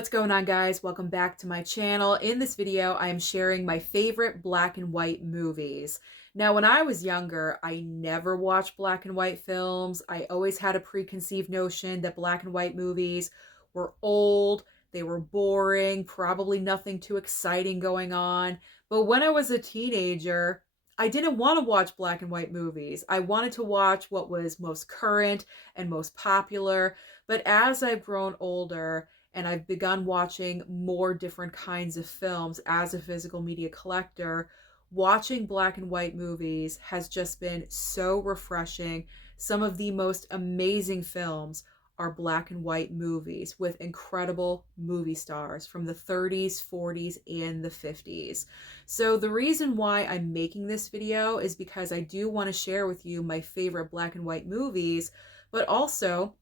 What's going on, guys? Welcome back to my channel. In this video, I am sharing my favorite black and white movies. Now, when I was younger, I never watched black and white films. I always had a preconceived notion that black and white movies were old, they were boring, probably nothing too exciting going on. But when I was a teenager, I didn't want to watch black and white movies. I wanted to watch what was most current and most popular. But as I've grown older, and I've begun watching more different kinds of films as a physical media collector, watching black and white movies has just been so refreshing. Some of the most amazing films are black and white movies with incredible movie stars from the 30s, 40s, and the 50s. So the reason why I'm making this video is because I do want to share with you my favorite black and white movies, but also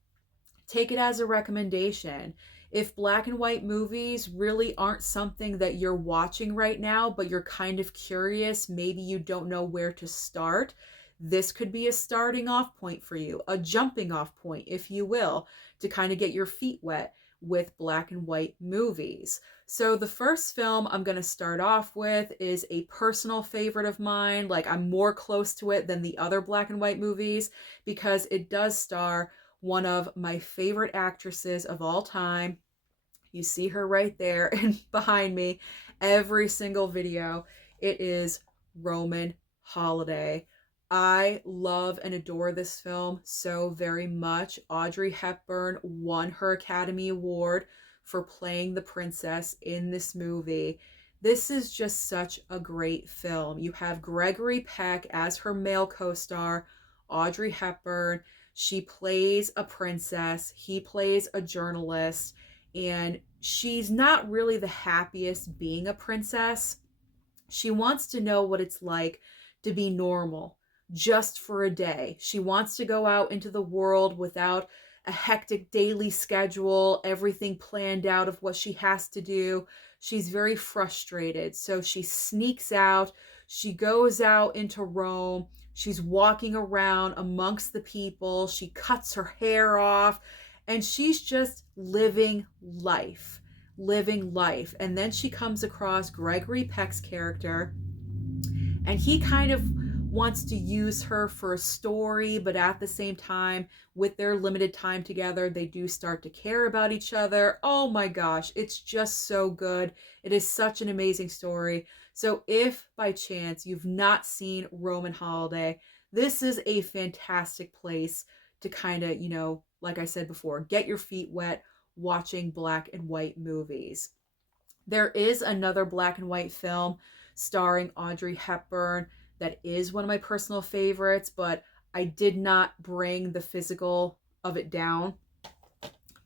take it as a recommendation. If black and white movies really aren't something that you're watching right now, but you're kind of curious, maybe you don't know where to start, this could be a starting off point for you, a jumping off point, if you will, to kind of get your feet wet with black and white movies. So the first film I'm going to start off with is a personal favorite of mine. Like, I'm more close to it than the other black and white movies because it does star one of my favorite actresses of all time. You see her right there and behind me every single video. It is Roman Holiday. I love and adore this film so very much. Audrey Hepburn won her Academy Award for playing the princess in this movie. This is just such a great film. You have Gregory Peck as her male co-star, Audrey Hepburn. She plays a princess, he plays a journalist, and she's not really the happiest being a princess. She wants to know what it's like to be normal just for a day. She wants to go out into the world without a hectic daily schedule, everything planned out of what she has to do. She's very frustrated, so she sneaks out. She goes out into Rome. She's walking around amongst the people. She cuts her hair off, and she's just living life, living life. And then she comes across Gregory Peck's character, and he kind of wants to use her for a story, but at the same time, with their limited time together, they do start to care about each other. Oh my gosh, it's just so good. It is such an amazing story. So if by chance you've not seen Roman Holiday, this is a fantastic place to kind of, like I said before, get your feet wet watching black and white movies. There is another black and white film starring Audrey Hepburn that is one of my personal favorites, but I did not bring the physical of it down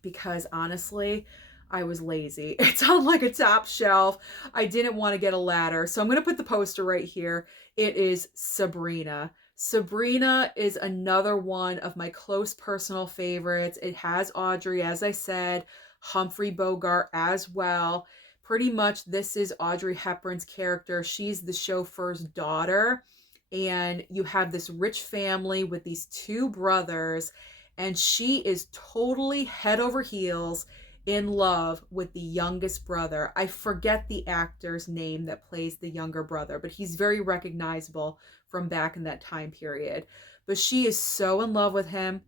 because honestly, I was lazy. It's on like a top shelf. I didn't want to get a ladder, so I'm going to put the poster right here. It is Sabrina. Sabrina is another one of my close personal favorites. It has Audrey, as I said, Humphrey Bogart as well. Pretty much this is Audrey Hepburn's character. She's the chauffeur's daughter, and you have this rich family with these two brothers, and she is totally head over heels in love with the youngest brother. I forget the actor's name that plays the younger brother, but he's very recognizable from back in that time period. But she is so in love with him.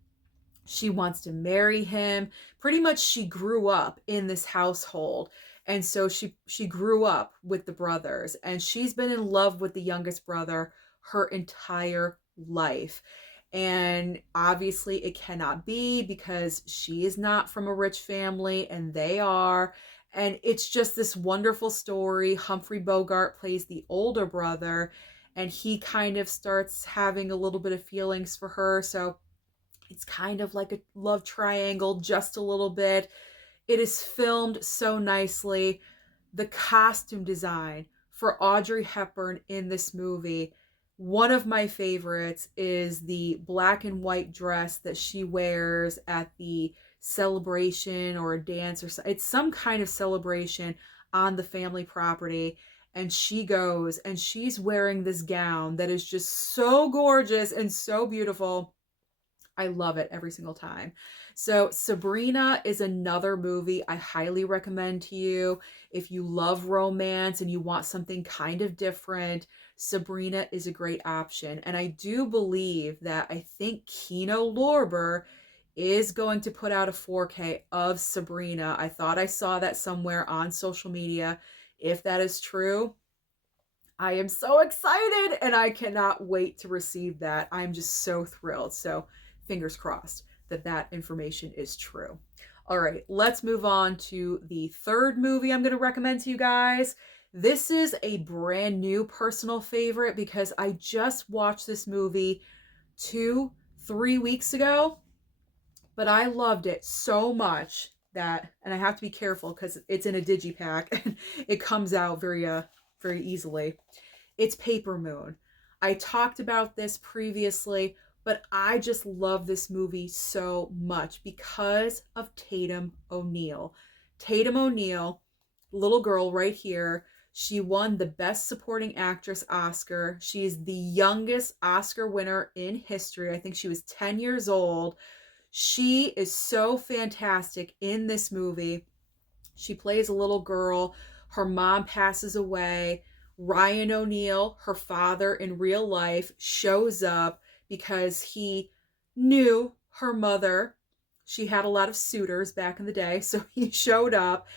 She wants to marry him. Pretty much she grew up in this household. And so she grew up with the brothers, and she's been in love with the youngest brother her entire life. And obviously it cannot be because she is not from a rich family and they are. And it's just this wonderful story. Humphrey Bogart plays the older brother, and he kind of starts having a little bit of feelings for her. So it's kind of like a love triangle, just a little bit. It is filmed so nicely. The costume design for Audrey Hepburn in this movie, one of my favorites is the black and white dress that she wears at the celebration or a dance, or it's some kind of celebration on the family property. And she goes and she's wearing this gown that is just so gorgeous and so beautiful. I love it every single time. So, Sabrina is another movie I highly recommend to you. If you love romance and you want something kind of different, Sabrina is a great option. And I do believe that I think Kino Lorber is going to put out a 4K of Sabrina. I thought I saw that somewhere on social media. If that is true, I am so excited and I cannot wait to receive that. I'm just so thrilled. So, fingers crossed that that information is true. All right, let's move on to the third movie I'm going to recommend to you guys. This is a brand new personal favorite because I just watched this movie 3 weeks ago, but I loved it so much that, and I have to be careful because it's in a digipack and it comes out very easily. It's Paper Moon. I talked about this previously, but I just love this movie so much because of Tatum O'Neal. Tatum O'Neal, little girl right here, she won the Best Supporting Actress Oscar. She's the youngest Oscar winner in history. I think she was 10 years old. She is so fantastic in this movie. She plays a little girl. Her mom passes away. Ryan O'Neal, her father in real life, shows up because he knew her mother. She had a lot of suitors back in the day, so he showed up.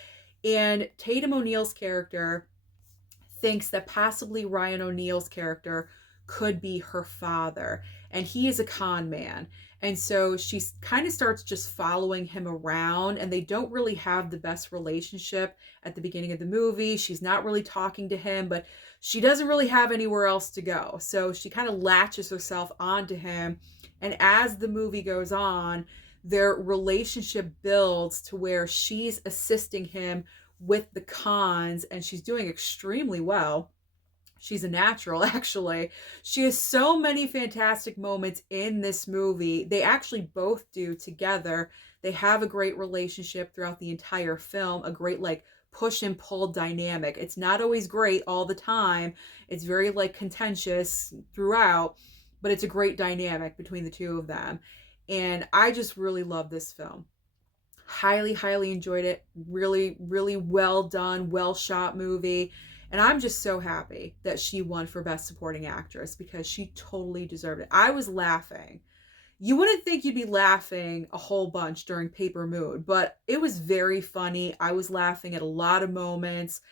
And Tatum O'Neal's character thinks that possibly Ryan O'Neal's character could be her father, and he is a con man. And so she kind of starts just following him around, and they don't really have the best relationship at the beginning of the movie. She's not really talking to him, but she doesn't really have anywhere else to go. So she kind of latches herself onto him. And as the movie goes on, their relationship builds to where she's assisting him with the cons, and she's doing extremely well. She's a natural, actually. She has so many fantastic moments in this movie. They actually both do together. They have a great relationship throughout the entire film, a great like push and pull dynamic. It's not always great all the time. It's very like contentious throughout, but it's a great dynamic between the two of them. And I just really love this film. Highly enjoyed it. Really well done, well shot movie. And I'm just so happy that she won for Best Supporting Actress because she totally deserved it. I was laughing. You wouldn't think you'd be laughing a whole bunch during Paper Moon, but it was very funny. I was laughing at a lot of moments.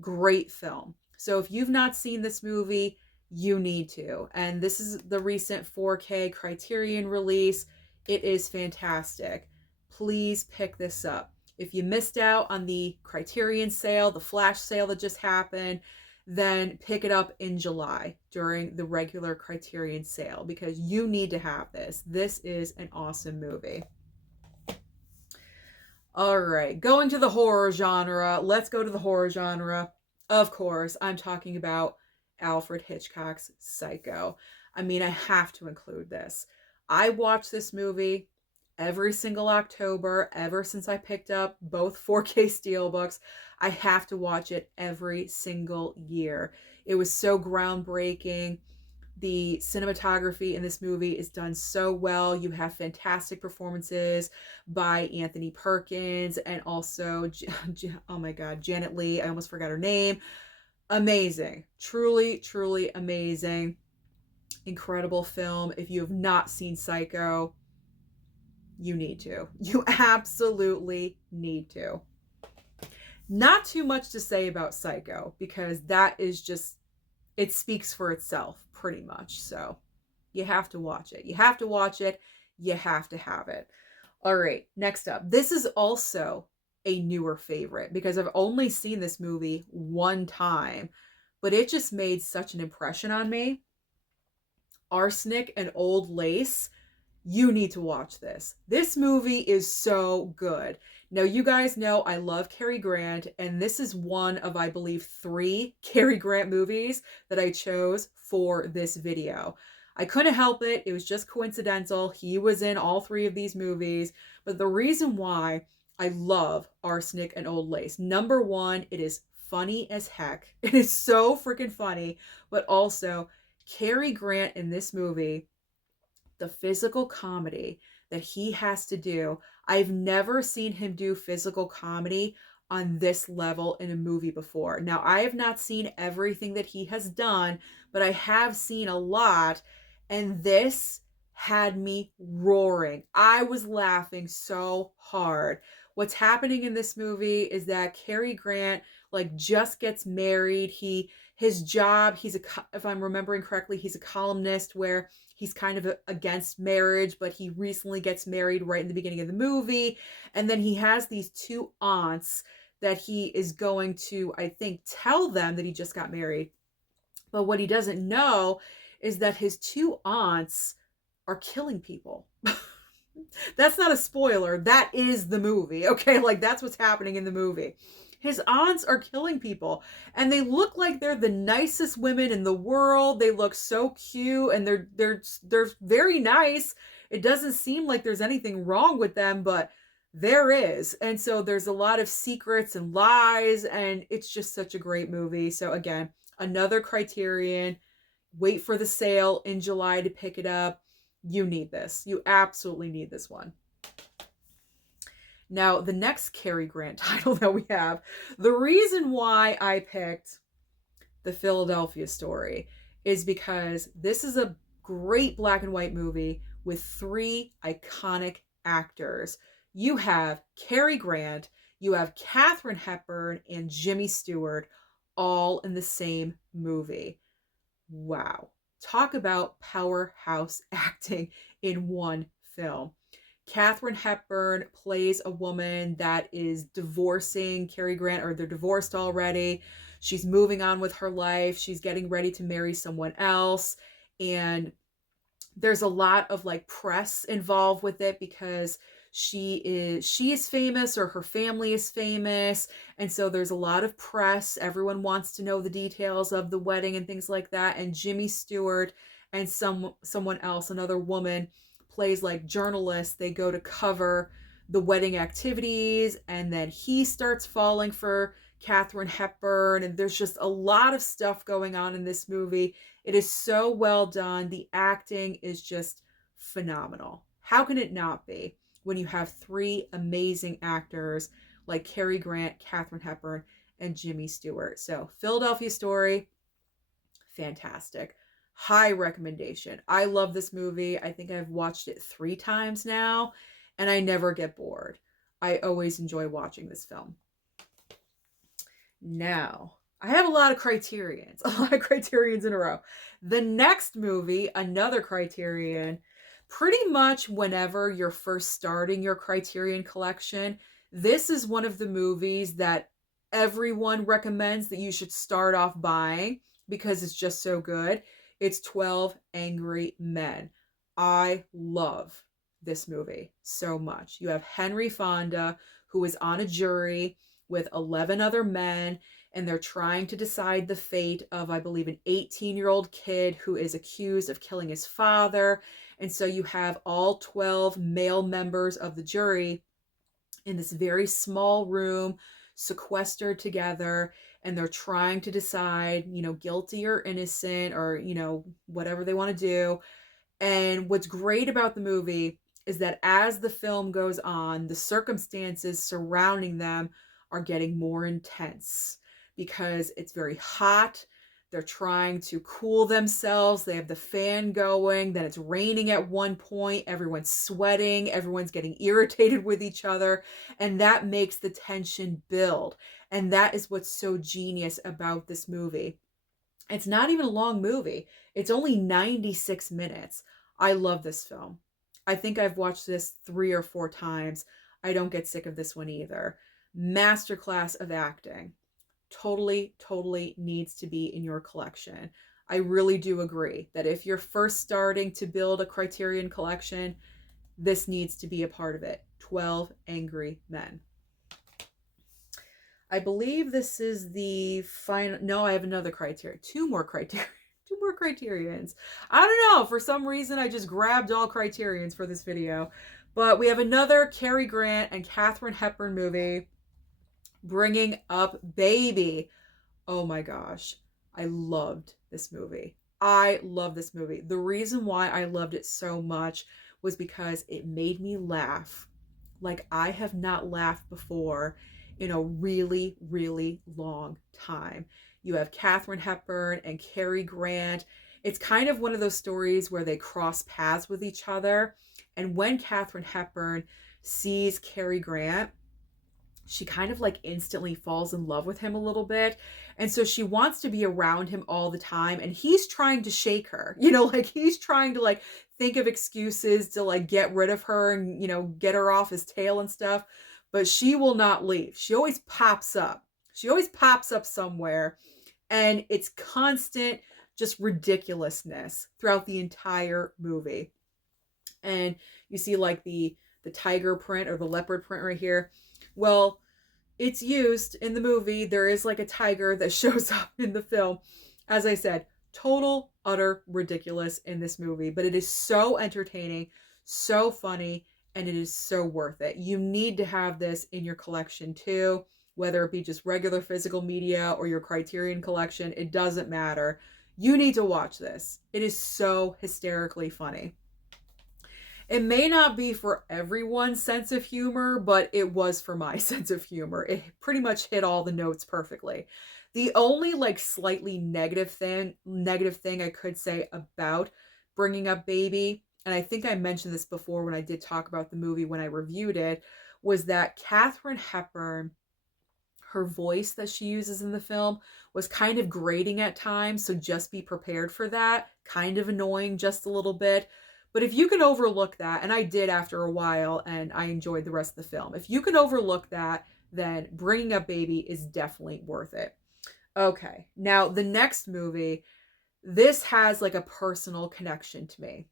Great film. So if you've not seen this movie, you need to. And this is the recent 4K Criterion release. It is fantastic. Please pick this up. If you missed out on the Criterion sale, the flash sale that just happened, then pick it up in July during the regular Criterion sale because you need to have this. This is an awesome movie. All right, going to the horror genre. Let's go to the horror genre. Of course, I'm talking about Alfred Hitchcock's Psycho. I mean, I have to include this. I watched this movie every single October ever since I picked up both 4K Steelbooks. I have to watch it every single year. It was so groundbreaking. The cinematography in this movie is done so well. You have fantastic performances by Anthony Perkins and also, oh my God, Janet Leigh. I almost forgot her name. Amazing. Truly amazing. Incredible film. If you have not seen Psycho, you need to. You absolutely need to. Not too much to say about Psycho because that is just, it speaks for itself pretty much. So you have to watch it. You have to watch it. You have to have it. All right, next up. This is also a newer favorite because I've only seen this movie one time, but it just made such an impression on me. Arsenic and Old Lace. You need to watch this. This movie is so good. Now, you guys know I love Cary Grant, and this is one of, I believe, 3 Cary Grant movies that I chose for this video. I couldn't help it. It was just coincidental. He was in all 3 of these movies. But the reason why I love Arsenic and Old Lace, number one, it is funny as heck. It is so freaking funny. But also, Cary Grant in this movie The physical comedy that he has to do. I've never seen him do physical comedy on this level in a movie before. Now, I have not seen everything that he has done, but I have seen a lot, and this had me roaring. I was laughing so hard. What's happening in this movie is that Cary Grant like just gets married. His job, if I'm remembering correctly, he's a columnist where he's kind of against marriage, but he recently gets married right in the beginning of the movie. And then he has these two aunts that he is going to, I think, tell them that he just got married. But what he doesn't know is that his two aunts are killing people. That's not a spoiler. That is the movie. Okay, like that's what's happening in the movie. His aunts are killing people, and they look like they're the nicest women in the world. They look so cute, and they're very nice. It doesn't seem like there's anything wrong with them, but there is. And so there's a lot of secrets and lies, and it's just such a great movie. So again, another Criterion. Wait for the sale in July to pick it up. You need this. You absolutely need this one. Now, the next Cary Grant title that we have, the reason why I picked The Philadelphia Story is because this is a great black and white movie with three iconic actors. You have Cary Grant, you have Katharine Hepburn, and Jimmy Stewart all in the same movie. Wow. Talk about powerhouse acting in one film. Katharine Hepburn plays a woman that is divorcing Cary Grant, or they're divorced already. She's moving on with her life. She's getting ready to marry someone else. And there's a lot of like press involved with it because she is famous, or her family is famous, and so there's a lot of press. Everyone wants to know the details of the wedding and things like that. And Jimmy Stewart and someone else, another woman, plays like journalists. They go to cover the wedding activities, and then he starts falling for Katharine Hepburn, and there's just a lot of stuff going on in this movie. It is so well done. The acting is just phenomenal. How can it not be when you have three amazing actors like Cary Grant, Katharine Hepburn, and Jimmy Stewart? So Philadelphia Story, fantastic. High recommendation. I love this movie. I think I've watched it 3 times now, and I never get bored. I always enjoy watching this film. Now, I have a lot of Criterions in a row. The next movie, another Criterion, pretty much whenever you're first starting your Criterion collection, this is one of the movies that everyone recommends that you should start off buying because it's just so good. It's 12 Angry Men. I love this movie so much. You have Henry Fonda, who is on a jury with 11 other men, and they're trying to decide the fate of, I believe, an 18-year-old kid who is accused of killing his father. And so you have all 12 male members of the jury in this very small room, sequestered together, and they're trying to decide, guilty or innocent, or, whatever they want to do. And what's great about the movie is that as the film goes on, the circumstances surrounding them are getting more intense because it's very hot. They're trying to cool themselves. They have the fan going. Then it's raining at one point. Everyone's sweating. Everyone's getting irritated with each other. And that makes the tension build. And that is what's so genius about this movie. It's not even a long movie. It's only 96 minutes. I love this film. I think I've watched this 3 or 4 times. I don't get sick of this one either. Masterclass of acting. Totally needs to be in your collection. I really do agree that if you're first starting to build a Criterion collection, this needs to be a part of it. 12 Angry Men. I believe this is the final. No, I have another Criterion. 2 more Criterion. 2 more Criterions. I don't know. For some reason, I just grabbed all Criterions for this video. But we have another Cary Grant and Katharine Hepburn movie, Bringing Up Baby. Oh my gosh. I loved this movie. I love this movie. The reason why I loved it so much was because it made me laugh like I have not laughed before in a really, really long time. You have Katharine Hepburn and Cary Grant. It's kind of one of those stories where they cross paths with each other. And when Katharine Hepburn sees Cary Grant, she kind of like instantly falls in love with him a little bit. And so she wants to be around him all the time. And he's trying to shake her, like he's trying to like think of excuses to like get rid of her and, get her off his tail and stuff. But she will not leave. She always pops up. She always pops up somewhere. And it's constant, just ridiculousness throughout the entire movie. And you see like the tiger print or the leopard print right here. Well, it's used in the movie. There is like a tiger that shows up in the film. As I said, total, utter ridiculous in this movie, but it is so entertaining, so funny, and it is so worth it. You need to have this in your collection too, whether it be just regular physical media or your Criterion collection. It doesn't matter. You need to watch this. It is so hysterically funny. It may not be for everyone's sense of humor, but it was for my sense of humor. It pretty much hit all the notes perfectly. The only like slightly negative thing I could say about Bringing Up Baby, and I think I mentioned this before when I did talk about the movie when I reviewed it, was that Katharine Hepburn, her voice that she uses in the film was kind of grating at times, so just be prepared for that. Kind of annoying just a little bit. But if you can overlook that, and I did after a while, and I enjoyed the rest of the film, if you can overlook that, then Bringing Up Baby is definitely worth it. Okay, now the next movie, this has like a personal connection to me.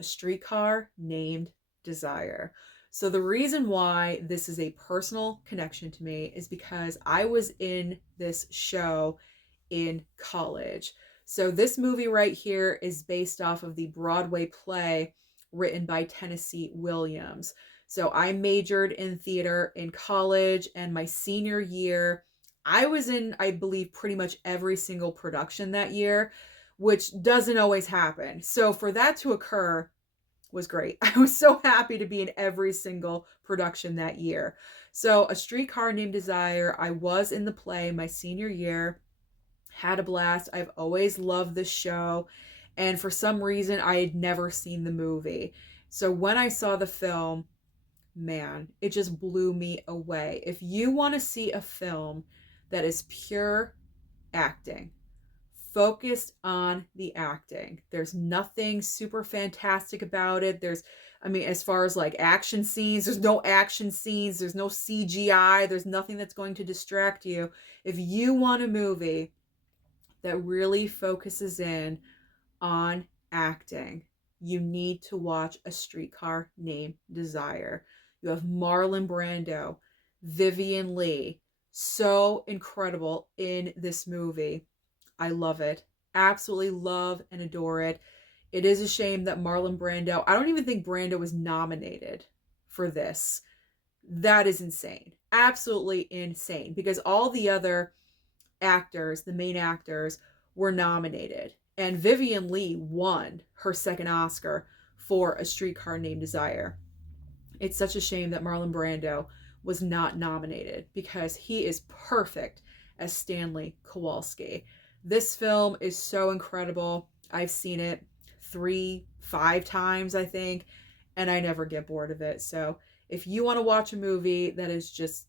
A Streetcar Named Desire. So the reason why this is a personal connection to me is because I was in this show in college. So this movie right here is based off of the Broadway play written by Tennessee Williams. So I majored in theater in college, and my senior year, I was in, I believe, pretty much every single production that year, which doesn't always happen. So for that to occur was great. I was so happy to be in every single production that year. So A Streetcar Named Desire, I was in the play my senior year. Had a blast. I've always loved this show. And for some reason, I had never seen the movie. So when I saw the film, man, it just blew me away. If you want to see a film that is pure acting, focused on the acting, there's nothing super fantastic about it. As far as like action scenes, there's no action scenes, there's no CGI, there's nothing that's going to distract you. If you want a movie that really focuses in on acting, you need to watch A Streetcar Named Desire. You have Marlon Brando, Vivian Leigh, so incredible in this movie. I love it. Absolutely love and adore it. It is a shame that Marlon Brando, I don't even think Brando was nominated for this. That is insane. Absolutely insane, because all the other actors, the main actors, were nominated. And Vivian Leigh won her second Oscar for A Streetcar Named Desire. It's such a shame that Marlon Brando was not nominated, because he is perfect as Stanley Kowalski. This film is so incredible. I've seen it 3-5 times, I think, and I never get bored of it. So if you want to watch a movie that is just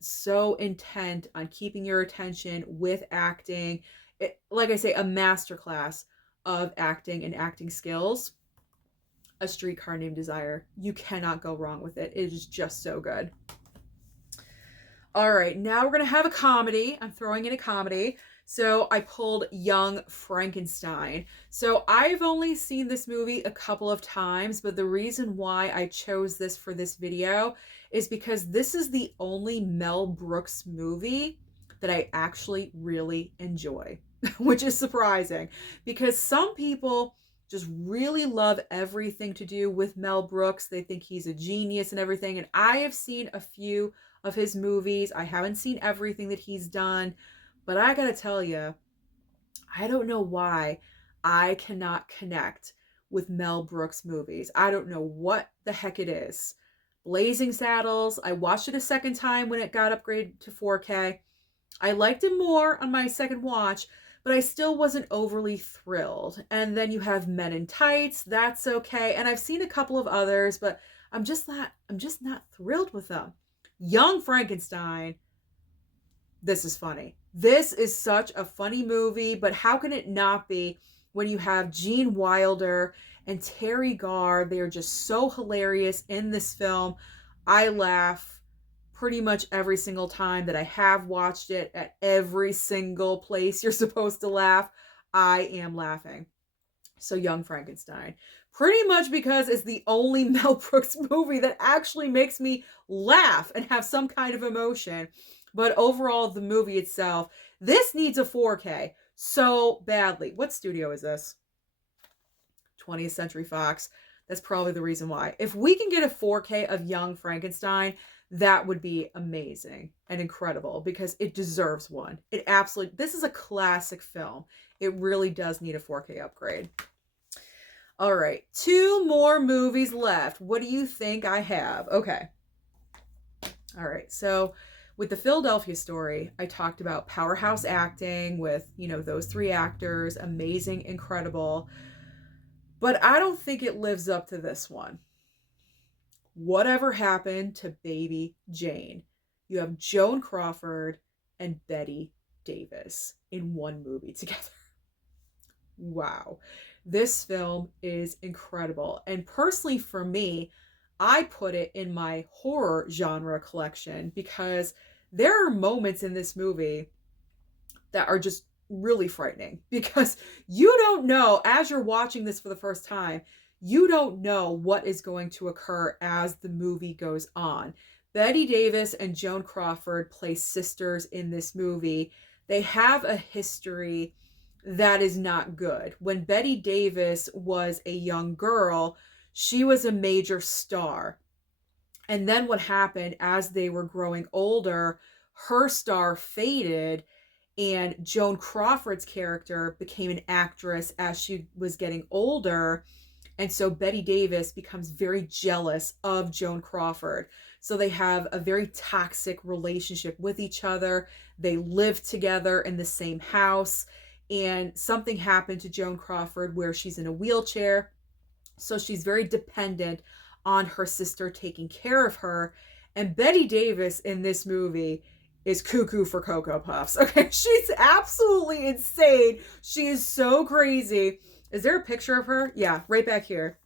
so intent on keeping your attention with acting, like I say, a masterclass of acting and acting skills, A Streetcar Named Desire. You cannot go wrong with it. It is just so good. All right, now we're going to have a comedy. I'm throwing in a comedy. So I pulled Young Frankenstein. So I've only seen this movie a couple of times, but the reason why I chose this for this video is because this is the only Mel Brooks movie that I actually really enjoy, which is surprising, because some people just really love everything to do with Mel Brooks. They think he's a genius and everything. And I have seen a few of his movies. I haven't seen everything that he's done, but I gotta tell you, I don't know why I cannot connect with Mel Brooks movies. I don't know what the heck it is. Blazing Saddles, I watched it a second time when it got upgraded to 4K. I liked it more on my second watch, but I still wasn't overly thrilled. And then you have Men in Tights, that's okay. And I've seen a couple of others, but I'm just not thrilled with them. Young Frankenstein, this is funny. This is such a funny movie, but how can it not be when you have Gene Wilder and Terry Garr? They are just so hilarious in this film. I laugh pretty much every single time that I have watched it. At every single place you're supposed to laugh, I am laughing. So Young Frankenstein. Pretty much because it's the only Mel Brooks movie that actually makes me laugh and have some kind of emotion. But overall, the movie itself, this needs a 4K so badly. What studio is this? 20th Century Fox. That's probably the reason why. If we can get a 4K of Young Frankenstein, that would be amazing and incredible because it deserves one. It absolutely, this is a classic film. It really does need a 4K upgrade. All right, 2 more movies left. What do you think I have? Okay. All right, so with the Philadelphia Story, I talked about powerhouse acting with, those 3 actors, amazing, incredible. But I don't think it lives up to this one. Whatever happened to Baby Jane? You have Joan Crawford and Bette Davis in one movie together. Wow. This film is incredible. And personally for me, I put it in my horror genre collection because there are moments in this movie that are just really frightening because you don't know, as you're watching this for the first time, you don't know what is going to occur as the movie goes on. Bette Davis and Joan Crawford play sisters in this movie. They have a history that is not good. When Bette Davis was a young girl, she was a major star. And then what happened as they were growing older, her star faded and Joan Crawford's character became an actress as she was getting older. And so Bette Davis becomes very jealous of Joan Crawford. So they have a very toxic relationship with each other. They live together in the same house. And something happened to Joan Crawford where she's in a wheelchair. So she's very dependent on her sister taking care of her. And Bette Davis in this movie is cuckoo for Cocoa Puffs. Okay, she's absolutely insane. She is so crazy. Is there a picture of her? Yeah, right back here.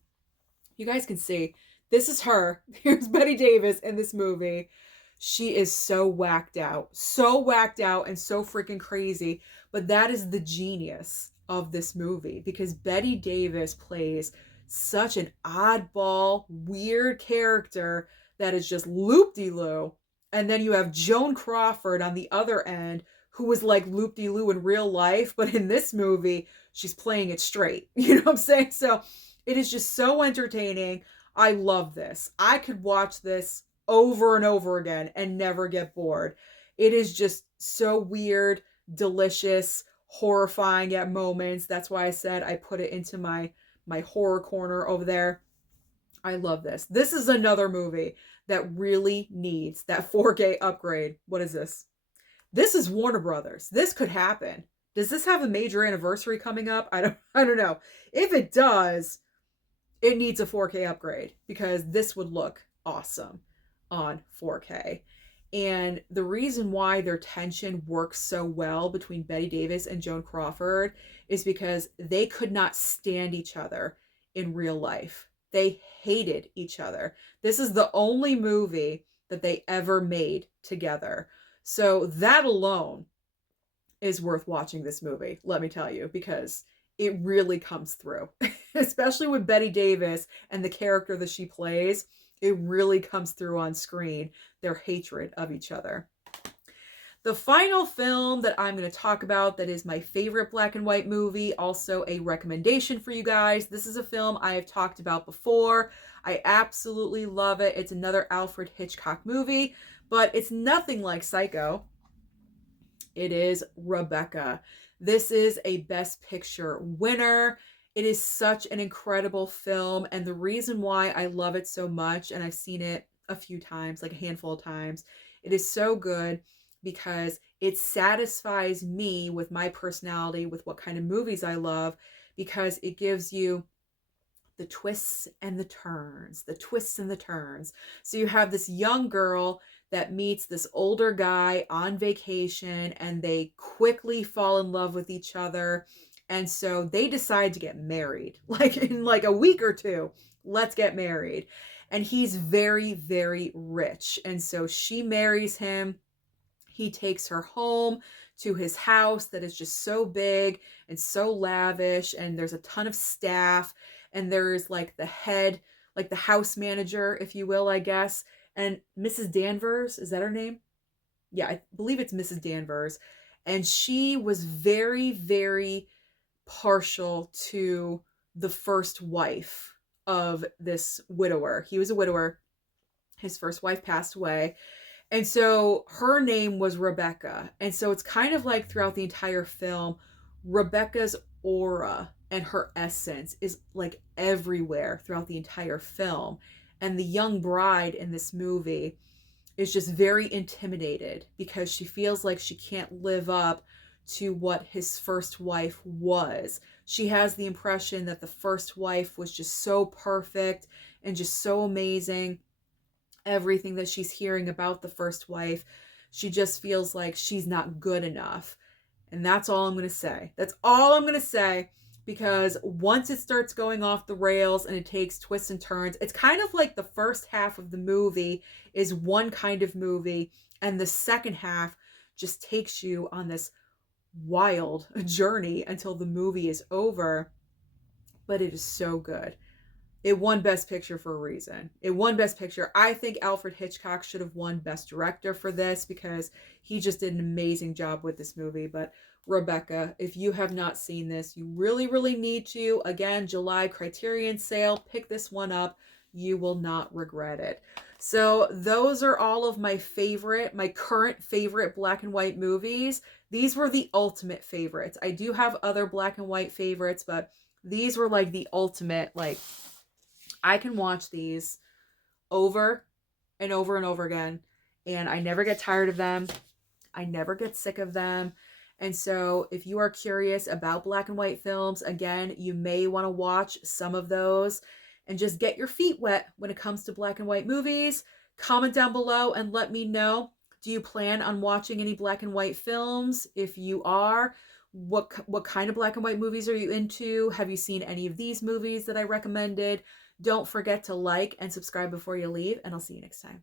You guys can see. This is her. Here's Bette Davis in this movie. She is so whacked out and so freaking crazy. But that is the genius of this movie because Bette Davis plays such an oddball, weird character that is just loop-de-loo. And then you have Joan Crawford on the other end, who was like loop-de-loo in real life, but in this movie, she's playing it straight. You know what I'm saying? So it is just so entertaining. I love this. I could watch this over and over again and never get bored. It is just so weird, delicious, horrifying at moments. That's why I said I put it into my horror corner over there. I love this. This is another movie that really needs that 4K upgrade. What is this? This is Warner Brothers. This could happen. Does this have a major anniversary coming up? I don't know. If it does, it needs a 4K upgrade because this would look awesome on 4K. And the reason why their tension works so well between Bette Davis and Joan Crawford is because they could not stand each other in real life. They hated each other. This is the only movie that they ever made together. So that alone is worth watching this movie, let me tell you, because it really comes through. Especially with Bette Davis and the character that she plays, it really comes through on screen, their hatred of each other. The final film that I'm going to talk about that is my favorite black and white movie, also a recommendation for you guys. This is a film I have talked about before. I absolutely love it. It's another Alfred Hitchcock movie, but it's nothing like Psycho. It is Rebecca. This is a Best Picture winner. It is such an incredible film. And the reason why I love it so much, and I've seen it a few times, like a handful of times, it is so good because it satisfies me with my personality, with what kind of movies I love, because it gives you the twists and the turns, the twists and the turns. So you have this young girl that meets this older guy on vacation, and they quickly fall in love with each other. And so they decide to get married, like in like a week or two. Let's get married. And he's very, very rich. And so she marries him. He takes her home to his house that is just so big and so lavish, and there's a ton of staff, and there's like the head, like the house manager, if you will, I guess, and Mrs. Danvers, is that her name? Yeah, I believe it's Mrs. Danvers. And she was very, very partial to the first wife of this widower. He was a widower. His first wife passed away. And so her name was Rebecca. And so it's kind of like throughout the entire film, Rebecca's aura and her essence is like everywhere throughout the entire film. And the young bride in this movie is just very intimidated because she feels like she can't live up to what his first wife was. She has the impression that the first wife was just so perfect and just so amazing. Everything that she's hearing about the first wife, she just feels like she's not good enough. And that's all I'm going to say. That's all I'm going to say, because once it starts going off the rails and it takes twists and turns, it's kind of like the first half of the movie is one kind of movie, and the second half just takes you on this wild journey until the movie is over. But it is so good. It won Best Picture for a reason. It won Best Picture. I think Alfred Hitchcock should have won Best Director for this because he just did an amazing job with this movie. But Rebecca, if you have not seen this, you really, really need to. Again, July Criterion sale. Pick this one up. You will not regret it. So those are all of my current favorite black and white movies. These were the ultimate favorites. I do have other black and white favorites, but these were like the ultimate, like, I can watch these over and over and over again, and I never get tired of them. I never get sick of them. And so if you are curious about black and white films, again, you may want to watch some of those and just get your feet wet when it comes to black and white movies. Comment down below and let me know. Do you plan on watching any black and white films? If you are, what kind of black and white movies are you into? Have you seen any of these movies that I recommended? Don't forget to like and subscribe before you leave, and I'll see you next time.